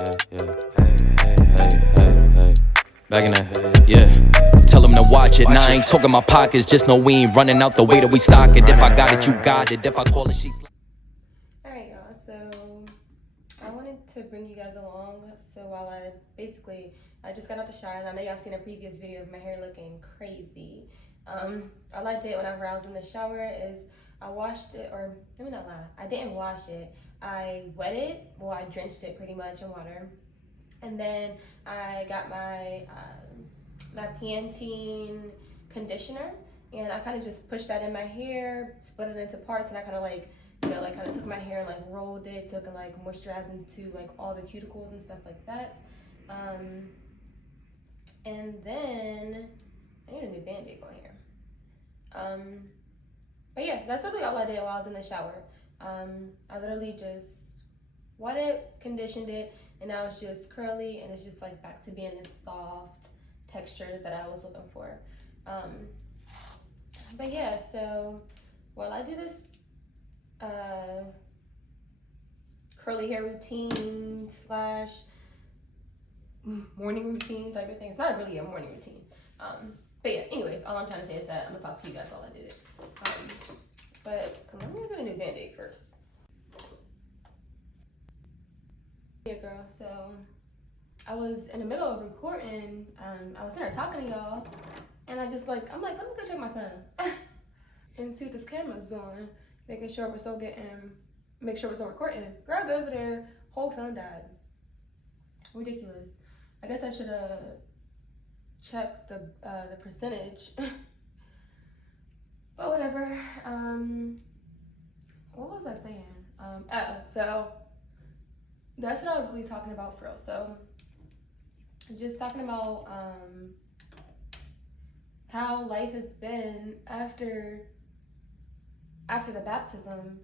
Hey. Back in that, yeah. Tell them to watch it. Now I ain't talking my pockets. Just know we ain't running out the way that we stock it. If I got it, you got it. If I call it, she's. Alright, y'all. So I wanted to bring you guys along. So while I just got out the shower, and I know y'all seen a previous video of my hair looking crazy. All I did whenever I was in the shower is I washed it, or let me not lie, I didn't wash it. I wet it, well, I drenched it pretty much in water, and then I got my my Pantene conditioner, and I kind of just pushed that in my hair, split it into parts, and I kind of kind of took my hair and like rolled it, took and like moisturized into like all the cuticles and stuff like that. And then I need a new band-aid on here. But yeah, that's really all I did while I was in the shower. I literally just wetted, conditioned it, and now it's just curly, and it's just like back to being this soft texture that I was looking for. But yeah, so while I do this curly hair routine / morning routine type of thing. It's not really a morning routine. But yeah, anyways, all I'm trying to say is that I'm gonna talk to you guys while I did it. But let me get a new band-aid first. Yeah, girl, so I was in the middle of recording, I was sitting there talking to y'all, and I'm like, let me go check my phone and see what this camera's doing, make sure we're still recording. Girl, go over there, whole phone died. Ridiculous. I guess I should have checked the percentage. But whatever. What was I saying? So that's what I was really talking about for real. So just talking about how life has been after the baptism.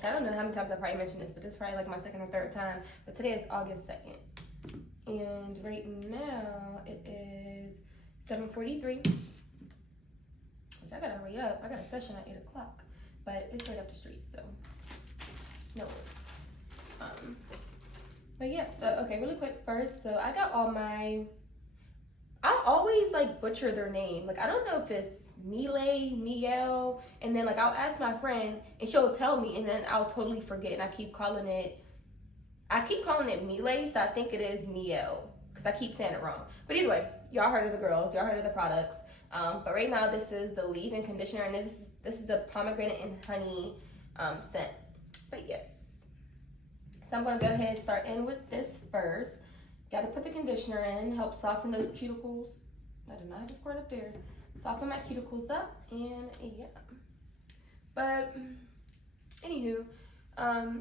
I don't know how many times I probably mentioned this, but this is probably like my second or third time. But today is August 2nd. And right now it is 7:43. Which I gotta hurry up. I got a session at 8 o'clock. But it's right up the street, so no worries. But yeah, so okay, really quick first. So I got I always like butcher their name. Like I don't know if it's Mielle, and then like I'll ask my friend and she'll tell me, and then I'll totally forget, and I keep calling it Mielle, so I think it is Mielle because I keep saying it wrong. But either way, y'all heard of the girls, y'all heard of the products. But right now this is the leave-in conditioner, and this is the pomegranate and honey scent. But yes, so I'm gonna go ahead and start in with this first. Got to put the conditioner in, help soften those cuticles. I did not have a squirt up there. Soften my cuticles up, and yeah. But anywho,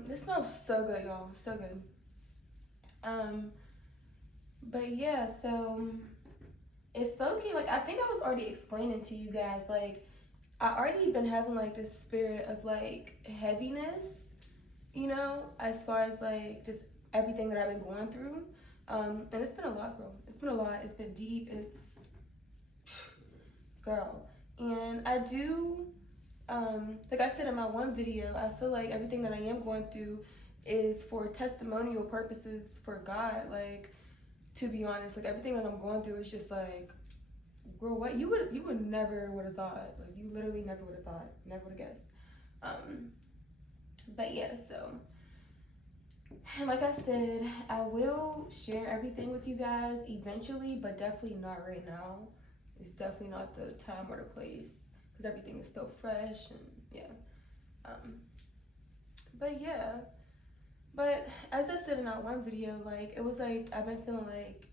this smells so good, y'all, so good. But yeah, so it's so key. Like I think I was already explaining to you guys, like I already been having like this spirit of like heaviness, you know, as far as like just everything that I've been going through. And it's been a lot, girl. It's been a lot. It's been deep. It's girl. And I do, like I said in my one video, I feel like everything that I am going through is for testimonial purposes for God. Like, to be honest, like everything that I'm going through is just like, girl, what you would never would have thought. Like you literally never would have thought, never would have guessed. But yeah, so. And like I said, I will share everything with you guys eventually, but definitely not right now. It's definitely not the time or the place because everything is still fresh and yeah. But yeah. But as I said in that one video, like it was like I've been feeling like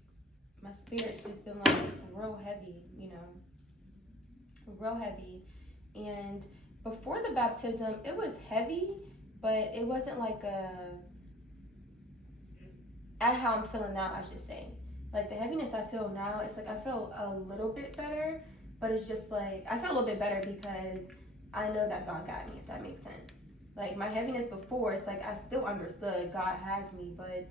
my spirit's just been like real heavy, you know, real heavy. And before the baptism, it was heavy, but it wasn't like at how I'm feeling now, I should say. Like the heaviness I feel now, it's like I feel a little bit better, but it's just like I feel a little bit better because I know that God got me, if that makes sense. Like my heaviness before, it's like I still understood God has me, but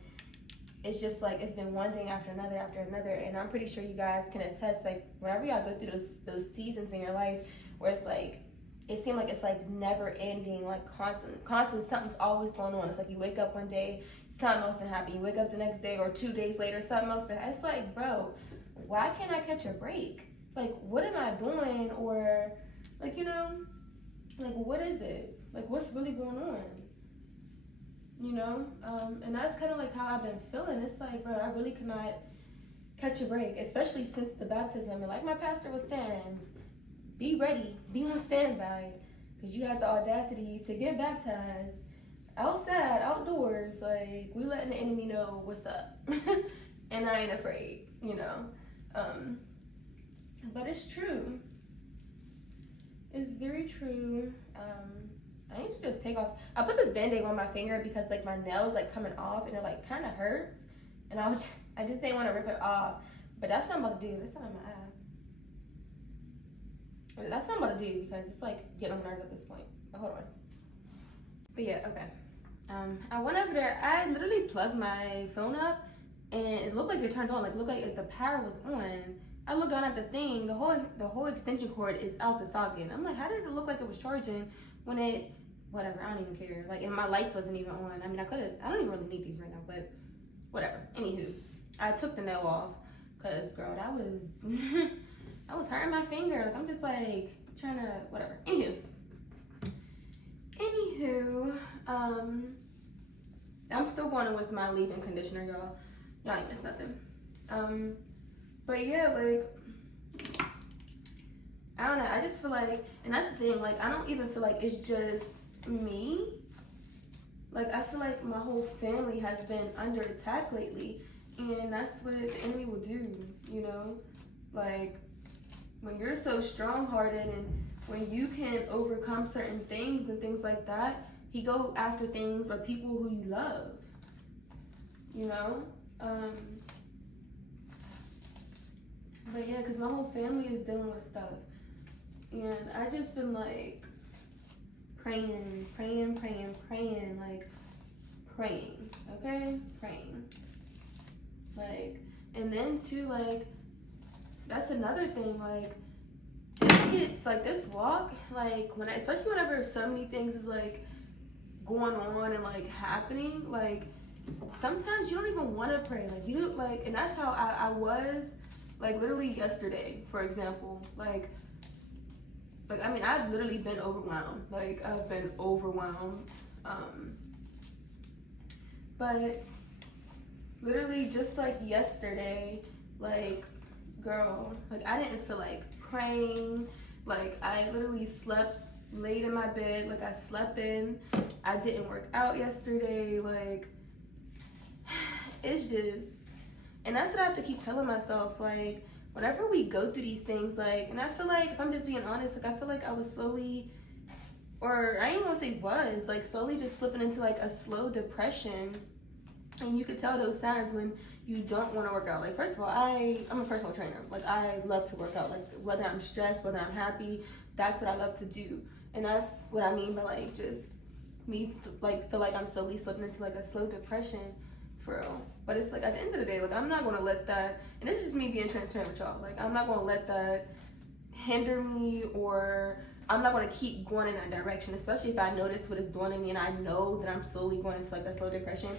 it's just like it's been one thing after another, and I'm pretty sure you guys can attest. Like whenever y'all go through those seasons in your life where it's like it seemed like it's like never ending, like constant, something's always going on. It's like you wake up one day, something else to happen. You wake up the next day or 2 days later, something else to happen. It's like, bro, why can't I catch a break? Like, what am I doing? Or, like, you know, like, what is it? Like, what's really going on? You know? And that's kind of like how I've been feeling. It's like, bro, I really cannot catch a break, especially since the baptism. And like my pastor was saying, be ready, be on standby, because you have the audacity to get baptized outside, outdoors. Like, we letting the enemy know what's up. And I ain't afraid, you know. But it's true. It's very true. I need to just take off. I put this band-aid on my finger because like my nail's like coming off and it like kind of hurts. And I just didn't want to rip it off. But that's what I'm about to do. That's not on my eye. That's what I'm about to do because it's like getting on my nerves at this point. But hold on. But yeah, okay. I went over there. I literally plugged my phone up and it looked like it turned on. Like, it looked like the power was on. I looked down at the thing. The whole extension cord is out the socket. I'm like, how did it look like it was charging when it? Whatever. I don't even care. Like, and my lights wasn't even on. I mean, I don't even really need these right now, but whatever. Anywho, I took the nail off because, girl, that was I was hurting my finger. Like, I'm just like trying to whatever. Anywho, I'm still going with my leave-in conditioner, y'all. Y'all ain't missed nothing. But yeah, like, I don't know. I just feel like, and that's the thing, like, I don't even feel like it's just me. Like, I feel like my whole family has been under attack lately, and that's what the enemy will do, you know? Like, when you're so strong-hearted and when you can overcome certain things and things like that, he go after things or people who you love, you know? But yeah, because my whole family is dealing with stuff. And I just been like praying, like praying, okay? Praying. Like, and then too, like, that's another thing, like, this walk, like, especially whenever so many things is like going on and like happening, like, sometimes you don't even want to pray, like, you don't, like, and that's how I was, like, literally yesterday, for example, like, I mean, I've literally been overwhelmed, like, I've been overwhelmed, but literally just like yesterday, like, girl, like, I didn't feel like praying, like, I literally laid in my bed, like, I slept in, I didn't work out yesterday, like, it's just, and that's what I have to keep telling myself, like, whenever we go through these things, like, and I feel like, if I'm just being honest, like, I feel like I was slowly, or I ain't gonna say was, like, slowly just slipping into, like, a slow depression, and you could tell those signs when you don't want to work out. Like, first of all, I'm a personal trainer. Like, I love to work out. Like, whether I'm stressed, whether I'm happy, that's what I love to do. And that's what I mean by, like, just me, like, feel like I'm slowly slipping into, like, a slow depression, for real. But it's, like, at the end of the day, like, I'm not going to let that, and this is just me being transparent with y'all. Like, I'm not going to let that hinder me, or I'm not going to keep going in that direction, especially if I notice what it's doing to me and I know that I'm slowly going into, like, a slow depression.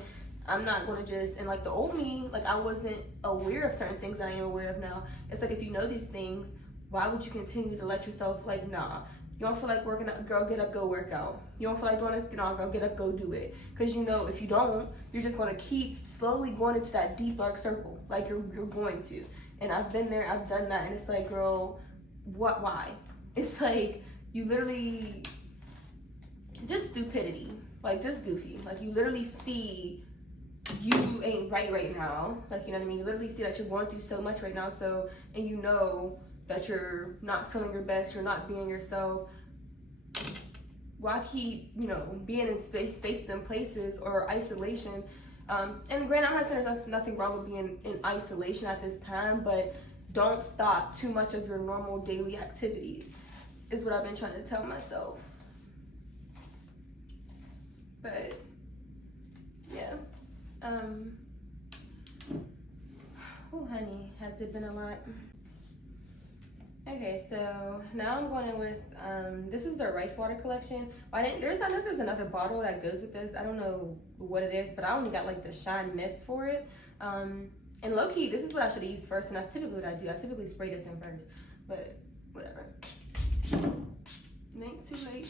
I'm not going to just, and like the old me, like, I wasn't aware of certain things that I am aware of now. It's like, if you know these things, why would you continue to let yourself, like, nah, you don't feel like working out, girl, get up, go work out. You don't feel like doing this, girl, get up, go do it. Because you know, if you don't, you're just going to keep slowly going into that deep, dark circle. Like, you're going to. And I've been there, I've done that, and it's like, girl, why? It's like, you literally, just stupidity. Like, just goofy. Like, you literally see you ain't right now, like, you know what I mean? You literally see that you're going through so much right now, so, and you know that you're not feeling your best, you're not being yourself. Why keep, you know, being in spaces and places or isolation? And granted, I'm not saying there's nothing wrong with being in isolation at this time, but don't stop too much of your normal daily activities, is what I've been trying to tell myself. But yeah. Oh, honey, has it been a lot? Okay, so now I'm going in with this is the rice water collection. I know there's another bottle that goes with this. I don't know what it is, but I only got like the shine mist for it. And low key, this is what I should have used first, and that's typically what I do. I typically spray this in first, but whatever. It ain't too late.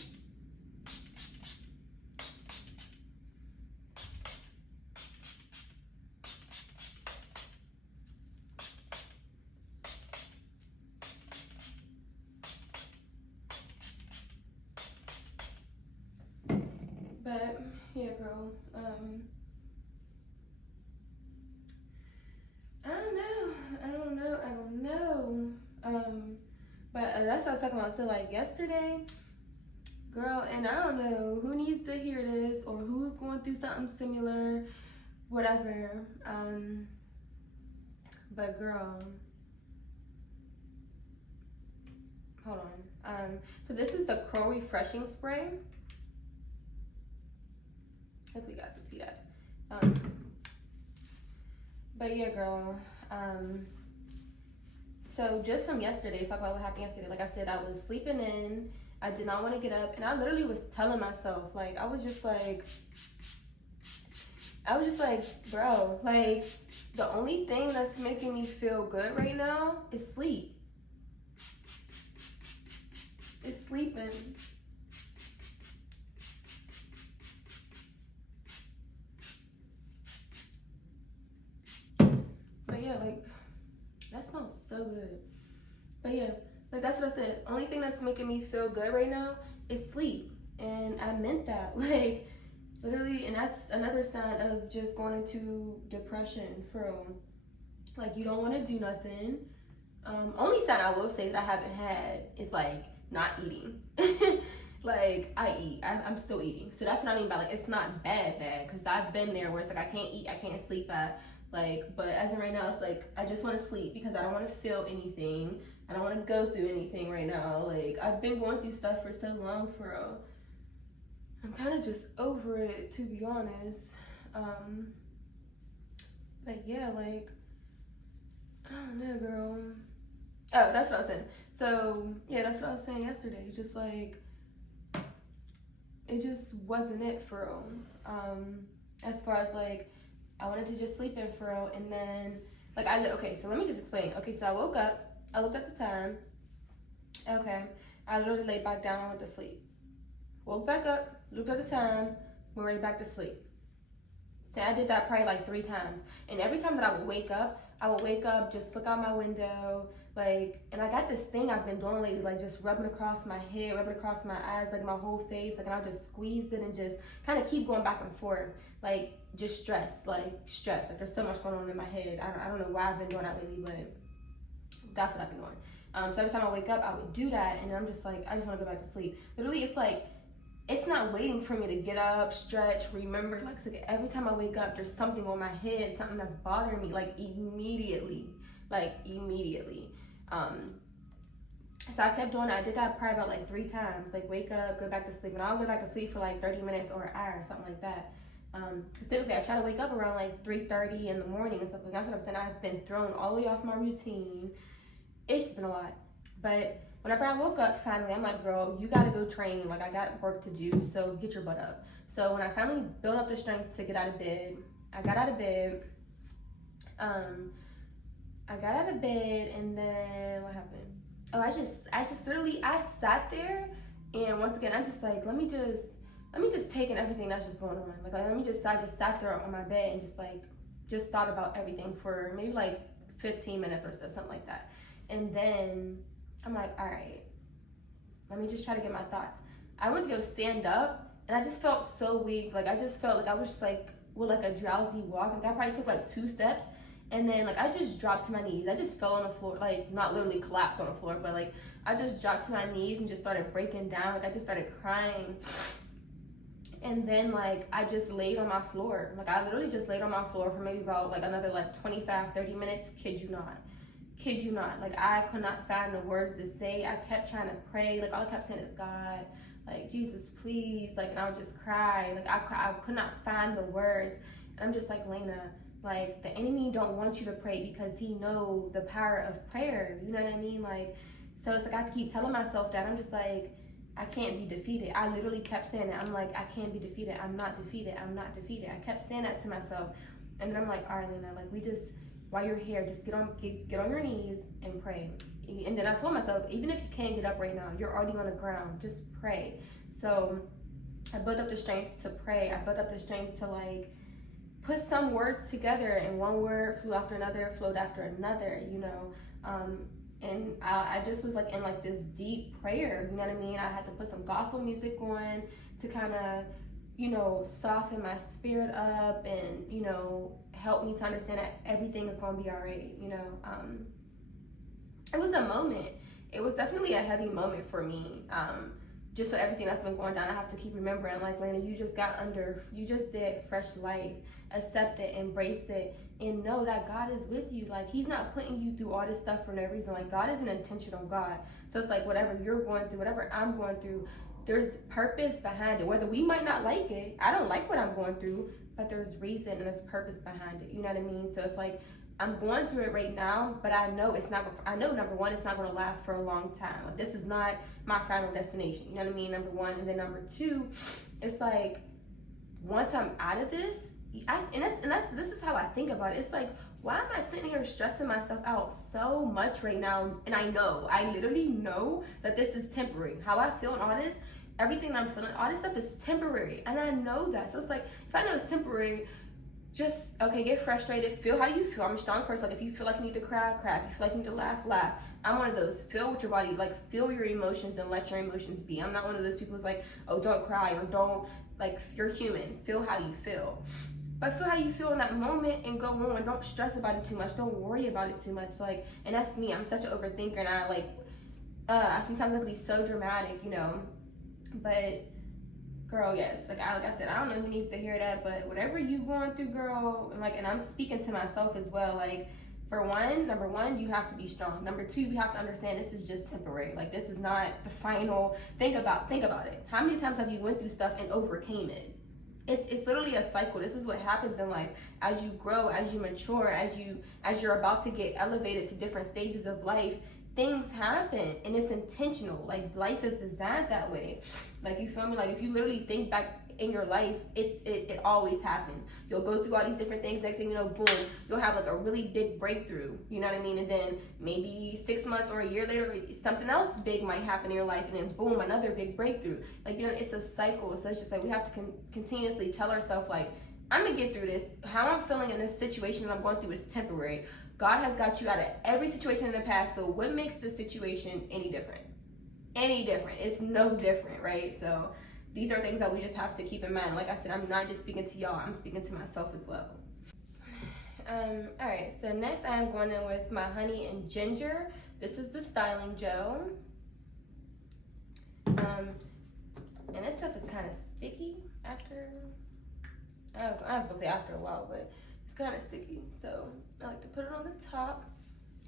But yeah, girl. I don't know. But that's what I was talking about. So like yesterday, girl, and I don't know who needs to hear this or who's going through something similar, whatever. But girl, hold on. So this is the Curl Refreshing Spray. Hopefully you guys can see that. But yeah, girl. So just from yesterday, talk about what happened yesterday. Like I said, I was sleeping in. I did not want to get up, and I literally was telling myself, like, I was just like, bro, like, the only thing that's making me feel good right now is sleep. It's sleeping. But yeah, like, that smells so good. But yeah, like that's what I said. Only thing that's making me feel good right now is sleep. And I meant that. Like, literally, and that's another sign of just going into depression for real. Like, you don't want to do nothing. Only sign I will say that I haven't had is like not eating. Like, I eat. I'm still eating. So that's what I mean by like, it's not bad, because I've been there where it's like I can't eat, I can't sleep at. Like, but as of right now, it's like I just want to sleep because I don't want to feel anything. I don't want to go through anything right now. Like, I've been going through stuff for so long, for real. I'm kind of just over it, to be honest. But yeah, like, I don't know, girl. Oh, that's what I was saying. So yeah, that's what I was saying yesterday. Just like, it just wasn't it for real. As far as like, I wanted to just sleep in for real, and then like okay, so let me just explain. Okay, so I woke up, I looked at the time. Okay, I literally laid back down, I went to sleep. Woke back up, looked at the time, went right back to sleep. So I did that probably like 3 times, and every time that I would wake up, just look out my window, like, and I got this thing I've been doing lately, like just rubbing across my head, rubbing across my eyes, like my whole face, like, and I'll just squeeze it and just kind of keep going back and forth, like just stress, like there's so much going on in my head. I don't know why I've been doing that lately, but that's what I've been doing. So every time I wake up, I would do that, and I'm just like, I just want to go back to sleep. Literally, it's like, it's not waiting for me to get up, stretch, remember. Like, so every time I wake up, there's something on my head, something that's bothering me, like immediately. So I kept doing it. I did that probably about like 3 times. Like, wake up, go back to sleep, and I'll go back to sleep for like 30 minutes or an hour, something like that. Because typically I try to wake up around like 3:30 in the morning and stuff like that. That's what I'm saying. I've been thrown all the way off my routine. It's just been a lot. But whenever I woke up, finally, I'm like, girl, you gotta go train. Like, I got work to do, so get your butt up. So when I finally built up the strength to get out of bed, I got out of bed. And then what happened? Oh, I just literally, I sat there, and once again, I'm just like, let me just take in everything that's just going on. Like I just sat there on my bed and just thought about everything for maybe like 15 minutes or so, something like that. And then I'm like, all right, let me just try to get my thoughts. I went to go stand up, and I just felt so weak. Like, I just felt like I was just like with like a drowsy walk. Like, I probably took like 2 steps, and then like I just dropped to my knees. I just fell on the floor, like not literally collapsed on the floor, but like I just dropped to my knees and just started breaking down. Like, I just started crying. And then like I just laid on my floor. Like, I literally just laid on my floor for maybe about like another like 25-30 minutes. Kid you not. Like, I could not find the words to say. I kept trying to pray. Like, all I kept saying is, God, like, Jesus, please. Like, and I would just cry. Like, I could not find the words. And I'm just like, Lena, like, the enemy don't want you to pray because he know the power of prayer. You know what I mean? Like, So it's like I have to keep telling myself that. I'm just like, I can't be defeated. I literally kept saying it. I'm like, I can't be defeated. I'm not defeated. I'm not defeated. I kept saying that to myself. And then I'm like, all right, Lena, like we just, while you're here, just get on your knees and pray. And then I told myself, even if you can't get up right now, you're already on the ground, just pray. So I built up the strength to pray. I built up the strength to like put some words together, and one word flew after another, flowed after another, you know. And I just was like in like this deep prayer, you know what I mean? I had to put some gospel music on to kind of, you know, soften my spirit up and, you know, help me to understand that everything is going to be all right, you know. It was a moment. It was definitely a heavy moment for me. Just for everything that's been going down, I have to keep remembering, like, Lena, you just did fresh life. Accept it, embrace it, and know that God is with you. Like, he's not putting you through all this stuff for no reason. Like, God is an intentional God. So it's like whatever you're going through, whatever I'm going through, there's purpose behind it. Whether we might not like it, I don't like what I'm going through, but there's reason and there's purpose behind it. You know what I mean? So it's like, I'm going through it right now, but I know it's not. I know number one, it's not going to last for a long time. Like, this is not my final destination. You know what I mean? Number one, and then number two, it's like once I'm out of this, this is how I think about it. It's like, why am I sitting here stressing myself out so much right now? And I literally know that this is temporary. How I feel and all this, everything that I'm feeling, all this stuff is temporary, and I know that. So it's like, if I know it's temporary, just, okay, get frustrated, feel how you feel. I'm a strong person. Like, if you feel like you need to cry, cry. If you feel like you need to laugh, laugh. I'm one of those. Feel with your body, like, feel your emotions and let your emotions be. I'm not one of those people who's like, oh, don't cry or don't, like, you're human. Feel how you feel. But feel how you feel in that moment and go on. Don't stress about it too much. Don't worry about it too much. Like, and that's me. I'm such an overthinker, and sometimes I can be so dramatic, you know. But girl, yes, like I said, I don't know who needs to hear that, but whatever you going through, girl, and I'm speaking to myself as well. Like, number one, you have to be strong. Number two, you have to understand this is just temporary. Like, this is not the final. Think about it. How many times have you went through stuff and overcame it? It's literally a cycle. This is what happens in life. As you grow, as you mature, as you're about to get elevated to different stages of life, things happen, and it's intentional. Like, life is designed that way. Like, you feel me? Like, if you literally think back in your life, it always happens. You'll go through all these different things. Next thing you know, boom, you'll have like a really big breakthrough. You know what I mean? And then maybe 6 months or a year later, something else big might happen in your life, and then boom, another big breakthrough. Like, you know, it's a cycle. So it's just like we have to continuously tell ourselves, like, I'm gonna get through this. How I'm feeling in this situation that I'm going through is temporary. God has got you out of every situation in the past. So what makes this situation any different? Any different? It's no different, right? So these are things that we just have to keep in mind. Like I said, I'm not just speaking to y'all, I'm speaking to myself as well. All right, so next I'm going in with my honey and ginger. This is the styling gel. And this stuff is kind of sticky after, I was gonna say after a while, but it's kind of sticky. So I like to put it on the top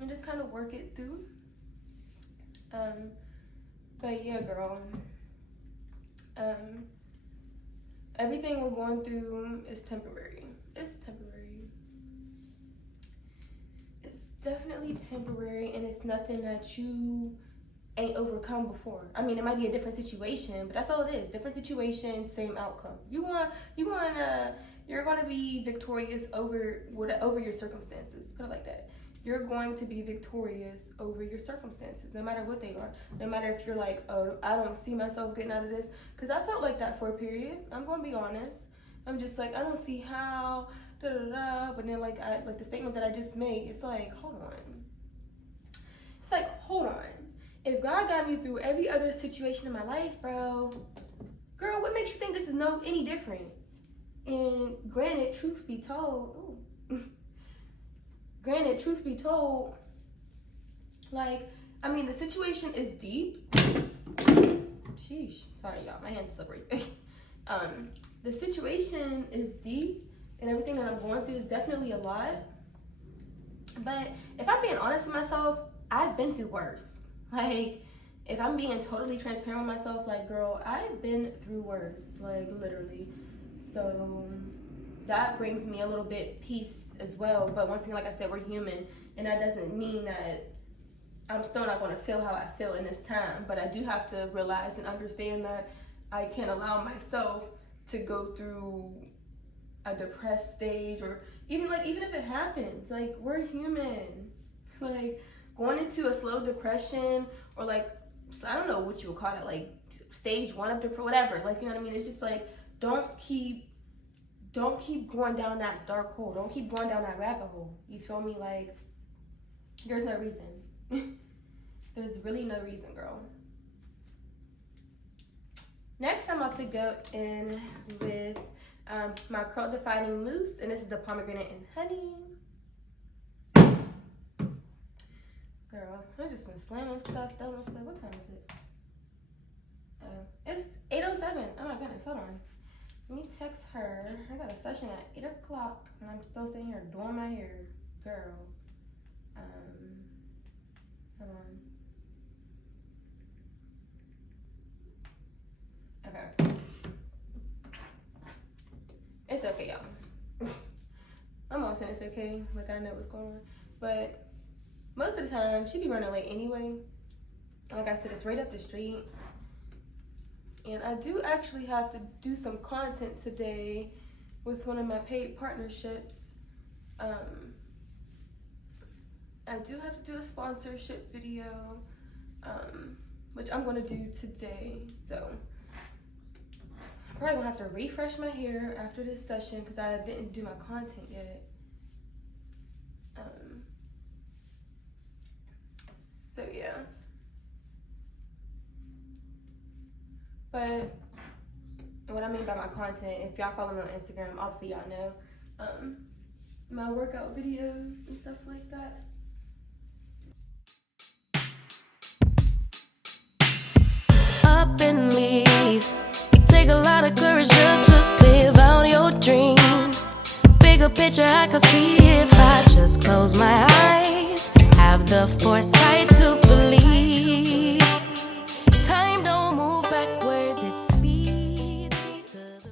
and just kind of work it through. But yeah, girl. Everything we're going through is temporary. It's temporary. It's definitely temporary, and it's nothing that you ain't overcome before. I mean, it might be a different situation, but that's all it is. Different situation, same outcome. You're gonna be victorious over your circumstances. Put it like that. You're going to be victorious over your circumstances, no matter what they are. No matter if you're like, oh, I don't see myself getting out of this. Because I felt like that for a period. I'm going to be honest. I'm just like, I don't see how, But then like the statement that I just made, it's like, hold on. It's like, hold on. If God got me through every other situation in my life, bro, girl, what makes you think this is any different? And granted, truth be told, like, I mean, the situation is deep. Sheesh, sorry y'all, my hand's slippery. The situation is deep, and everything that I'm going through is definitely a lot. But if I'm being honest with myself, I've been through worse. Like, if I'm being totally transparent with myself, like, girl, I've been through worse, like, literally. So that brings me a little bit peace as well. But once again, like I said, we're human, and that doesn't mean that I'm still not going to feel how I feel in this time, but I do have to realize and understand that I can't allow myself to go through a depressed stage, or even if it happens, like, we're human. Like, going into a slow depression, or like, I don't know what you would call it, like stage 1 of depression, whatever, like, you know what I mean? It's just like, don't keep going down that dark hole. Don't keep going down that rabbit hole. You feel me? Like, there's no reason. There's really no reason, girl. Next, I'm about to go in with my curl defining mousse, and this is the pomegranate and honey. Girl, I just been slamming stuff. What time is it? It's 8:07. Oh my goodness, hold on. Let me text her. I got a session at 8 o'clock, and I'm still sitting here doing my hair. Girl. Hold on. Okay. It's okay, y'all. I'm always saying it's okay. Like, I know what's going on. But most of the time, she be running late anyway. Like I said, it's right up the street. And I do actually have to do some content today with one of my paid partnerships. I do have to do a sponsorship video, which I'm gonna do today. So I'm probably gonna have to refresh my hair after this session because I didn't do my content yet. So yeah. But what I mean by my content, if y'all follow me on Instagram, obviously y'all know my workout videos and stuff like that. Up and leave. Take a lot of courage just to live out your dreams. Bigger picture I could see if I just close my eyes. Have the foresight to believe. Time don't move backwards, it speeds to the...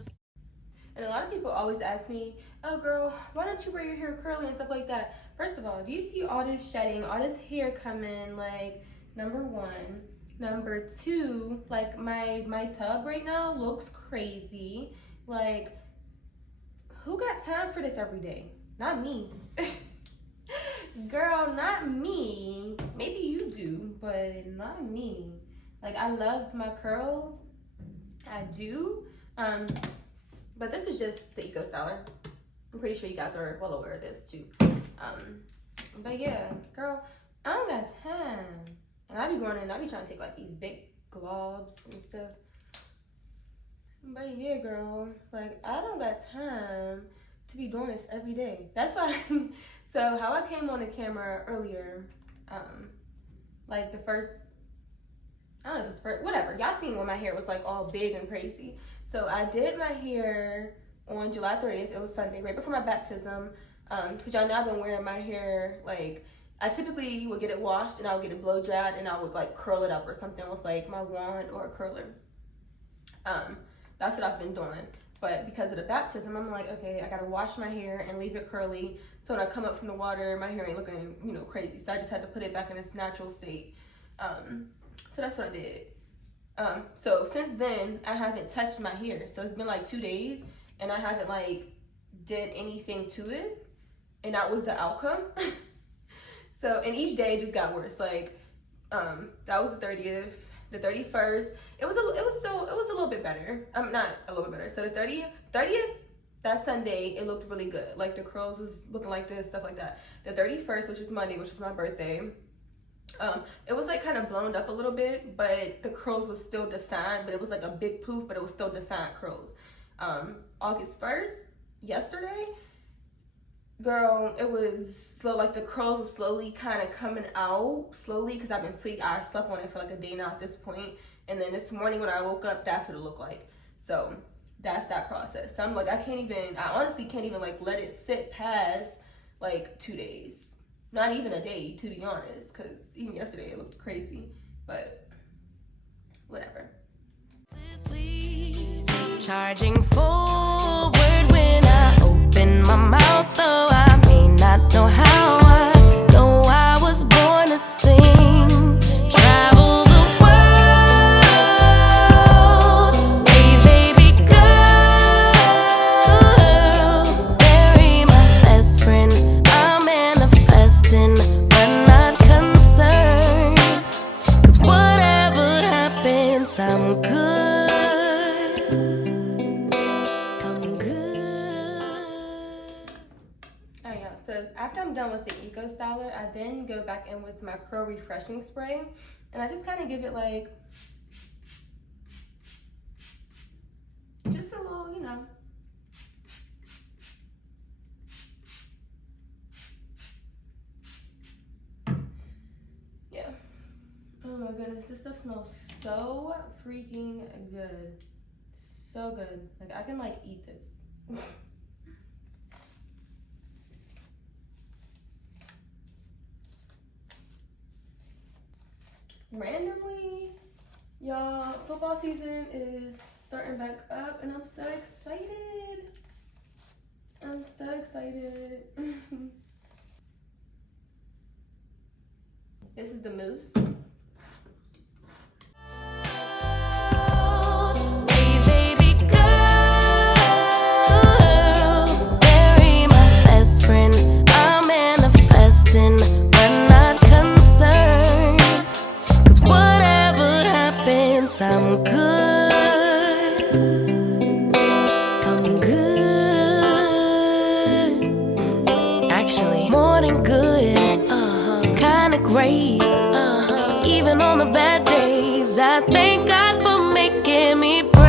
And a lot of people always ask me, oh girl, why don't you wear your hair curly and stuff like that? First of all, do you see all this shedding, all this hair coming? Like, number one. Number two, like, my tub right now looks crazy. Like, who got time for this every day? Not me. Girl, not me. Maybe you do, but not me. Like, I love my curls. I do. But this is just the Eco Styler. I'm pretty sure you guys are well aware of this too. But yeah, girl, I don't got time. And I be going in, I be trying to take like these big globs and stuff. But yeah, girl, like, I don't got time to be doing this every day. That's why. So how I came on the camera earlier, like the first, I don't know if it's first, whatever. Y'all seen when my hair was like all big and crazy. So I did my hair on July 30th. It was Sunday, right before my baptism. Because y'all know I've been wearing my hair, like, I typically would get it washed and I would get it blow dried and I would like curl it up or something with like my wand or a curler. That's what I've been doing. But because of the baptism, I'm like, okay, I gotta wash my hair and leave it curly. So when I come up from the water, my hair ain't looking, you know, crazy. So I just had to put it back in its natural state. So that's what I did. So since then, I haven't touched my hair. So it's been like 2 days and I haven't like did anything to it. And that was the outcome. So, and each day just got worse. Like, that was the 30th, the 31st. It was a little bit better. Not a little bit better. So the 30th, that Sunday, it looked really good. Like the curls was looking like this, stuff like that. The 31st, which is Monday, which was my birthday, it was like kind of blown up a little bit, but the curls was still defined, but it was like a big poof, but it was still defined curls. August 1st, yesterday, girl, it was slow. Like the curls were slowly kind of coming out slowly because I've been I slept on it for like a day now at this point. And then this morning when I woke up, that's what it looked like. So that's that process. So I'm like, I honestly can't even like let it sit past like 2 days. Not even a day, to be honest, because even yesterday it looked crazy, but whatever. Charging forward when I open my mouth, though I may not know how. I know I was born to sing. after I'm done with the Eco Styler, I then go back in with my Curl Refreshing Spray, and I just kind of give it like, just a little, you know. Yeah. Oh my goodness, this stuff smells so freaking good. So good. Like, I can like eat this. Randomly, y'all, football season is starting back up and I'm so excited. I'm so excited. This is the mousse. I'm good. I'm good. Actually, more than good. Kinda great. Even on the bad days, I thank God for making me brave.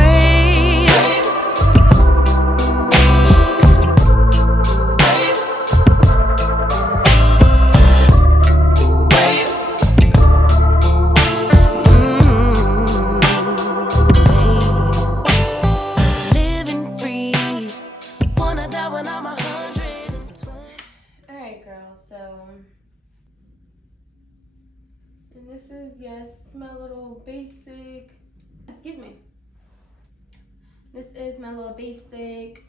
And this is, yes, my little basic, excuse me. This is my little basic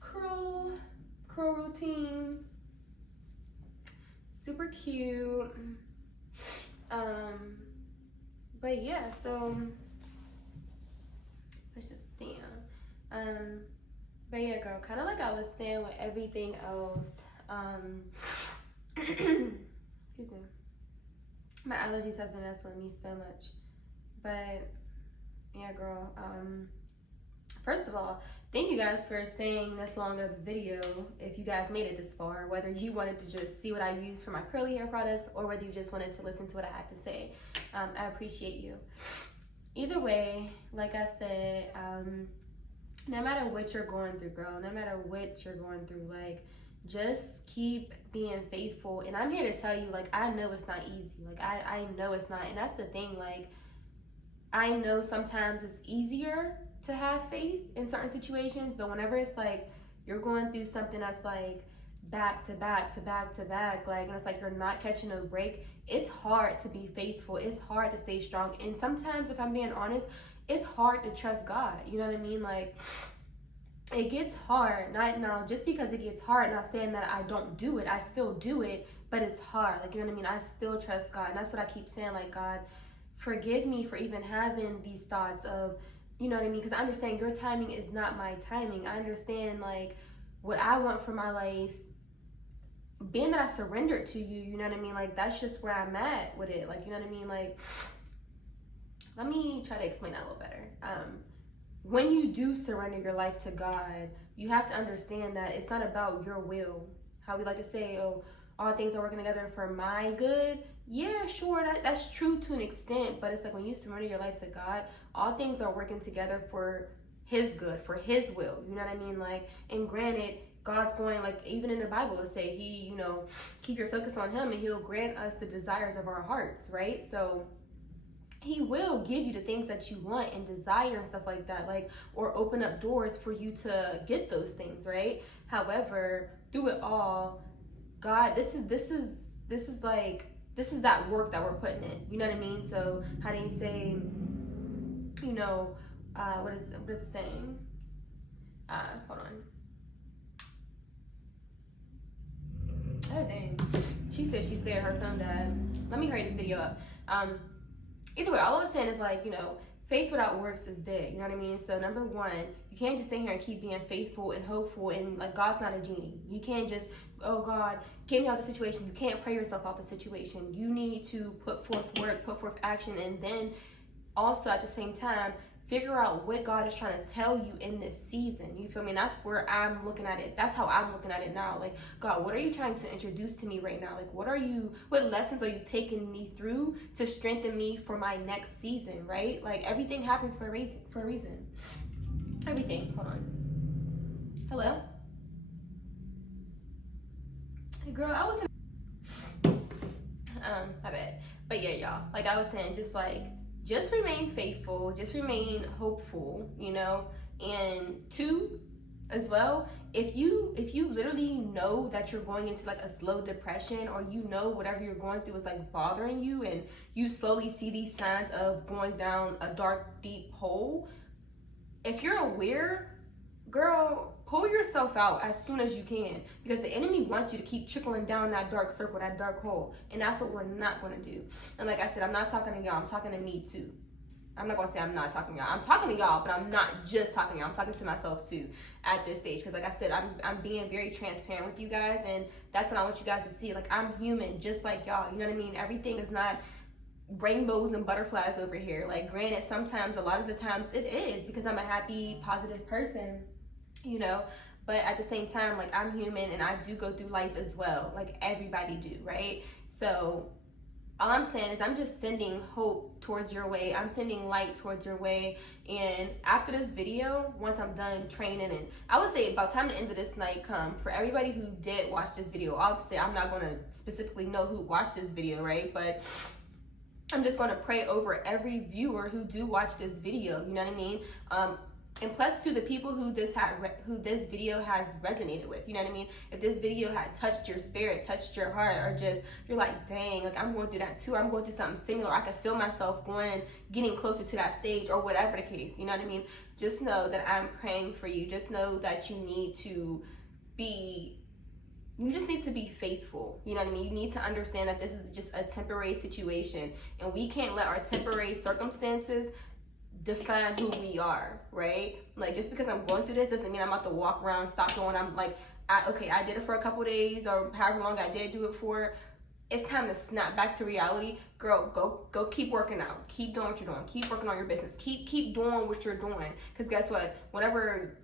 curl routine. Super cute. But yeah, so let's just down. But yeah, girl, kind of like I was saying with everything else. Excuse me. My allergies has been messing with me so much. But yeah, girl, first of all, thank you guys for staying this long of the video. If you guys made it this far, whether you wanted to just see what I use for my curly hair products or whether you just wanted to listen to what I had to say, I appreciate you. Either way, like I said, no matter what you're going through, girl, no matter what you're going through, like, just keep being faithful. And I'm here to tell you, like, I know it's not easy. Like, I know it's not. And that's the thing, like, I know sometimes it's easier to have faith in certain situations, but whenever it's like you're going through something that's like back to back to back to back, like, and it's like you're not catching a break, it's hard to be faithful. It's hard to stay strong. And sometimes, if I'm being honest, it's hard to trust God. You know what I mean? Like, it gets hard. Not now, just because it gets hard, not saying that I don't do it. I still do it, but it's hard. Like, you know what I mean? I still trust God. And that's what I keep saying, like, God, forgive me for even having these thoughts of, you know what I mean? Because I understand your timing is not my timing. I understand, like, what I want for my life, being that I surrendered to you, you know what I mean? Like, that's just where I'm at with it. Like, you know what I mean? Like, let me try to explain that a little better. When you do surrender your life to God, you have to understand that it's not about your will. How we like to say, oh, all things are working together for my good. Yeah, sure, that's true to an extent, but it's like when you surrender your life to God, all things are working together for his good, for his will. You know what I mean? Like, and granted, God's going, like, even in the Bible, it say he, you know, keep your focus on him and he'll grant us the desires of our hearts, right? So he will give you the things that you want and desire and stuff like that, like, or open up doors for you to get those things, right? However, through it all, God, this is that work that we're putting in. You know what I mean? So how do you say, you know, what is it saying? Hold on. Oh dang. She said she's there, her phone died. Let me hurry this video up. Either way, all I was saying is, like, you know, faith without works is dead. You know what I mean? So number one, you can't just sit here and keep being faithful and hopeful, and like, God's not a genie. You can't just, oh God, get me out of the situation. You can't pray yourself out of the situation. You need to put forth work, put forth action, and then also at the same time, figure out what God is trying to tell you in this season. You feel me? And that's where I'm looking at it. That's how I'm looking at it now. Like, God, what are you trying to introduce to me right now? Like, what lessons are you taking me through to strengthen me for my next season, right? Like, everything happens for a reason. Everything. Hold on. Hello? Hey, girl, I was my bad. But yeah, y'all, like I was saying, just remain faithful, just remain hopeful, you know. And two, as well, if you literally know that you're going into like a slow depression, or you know whatever you're going through is like bothering you, and you slowly see these signs of going down a dark, deep hole, if you're aware, girl, pull yourself out as soon as you can, because the enemy wants you to keep trickling down that dark circle, that dark hole, and that's what we're not going to do. And like I said, I'm not talking to y'all, I'm talking to me too. I'm not going to say I'm not talking to y'all. I'm talking to y'all, but I'm not just talking to y'all. I'm talking to myself too at this stage, because like I said, I'm being very transparent with you guys, and that's what I want you guys to see. Like, I'm human just like y'all, you know what I mean? Everything is not rainbows and butterflies over here. Like, granted, sometimes, a lot of the times it is, because I'm a happy, positive person, you know, but at the same time, like, I'm human and I do go through life as well, like everybody do, right? So all I'm saying is I'm just sending hope towards your way. I'm sending light towards your way. And after this video, once I'm done training, and I would say about time the end of this night come, for everybody who did watch this video, obviously I'm not going to specifically know who watched this video, right? But I'm just going to pray over every viewer who do watch this video, you know what I mean? And plus to the people who this video has resonated with, you know what I mean? If this video had touched your spirit, touched your heart, or just, you're like, dang, like, I'm going through that too, I'm going through something similar, I could feel myself getting closer to that stage, or whatever the case, you know what I mean? Just know that I'm praying for you. Just know that you just need to be faithful, you know what I mean? You need to understand that this is just a temporary situation, and we can't let our temporary circumstances define who we are, right? Like, just because I'm going through this doesn't mean I'm about to walk around, stop doing. I'm like, I did it for a couple days, or however long I did do it for. It's time to snap back to reality. Girl, go keep working out. Keep doing what you're doing. Keep working on your business. Keep doing what you're doing. Because guess what? Whenever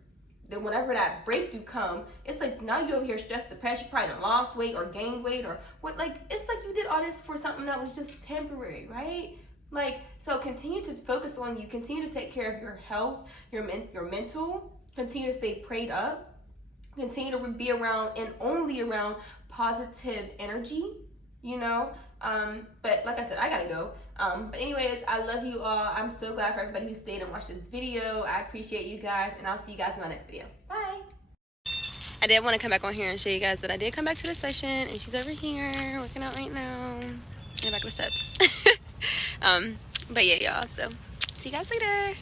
that breakthrough come, it's like, now you over here stressed, depressed, you probably done lost weight or gained weight, or what, like, it's like you did all this for something that was just temporary, right? Like, so continue to focus on you, continue to take care of your health, your mental, continue to stay prayed up, continue to be around and only around positive energy, you know? But like I said, I gotta go. But anyways, I love you all. I'm so glad for everybody who stayed and watched this video. I appreciate you guys, and I'll see you guys in my next video. Bye. I did want to come back on here and show you guys that I did come back to the session, and she's over here working out right now in the back of the steps. But yeah, y'all, so see you guys later.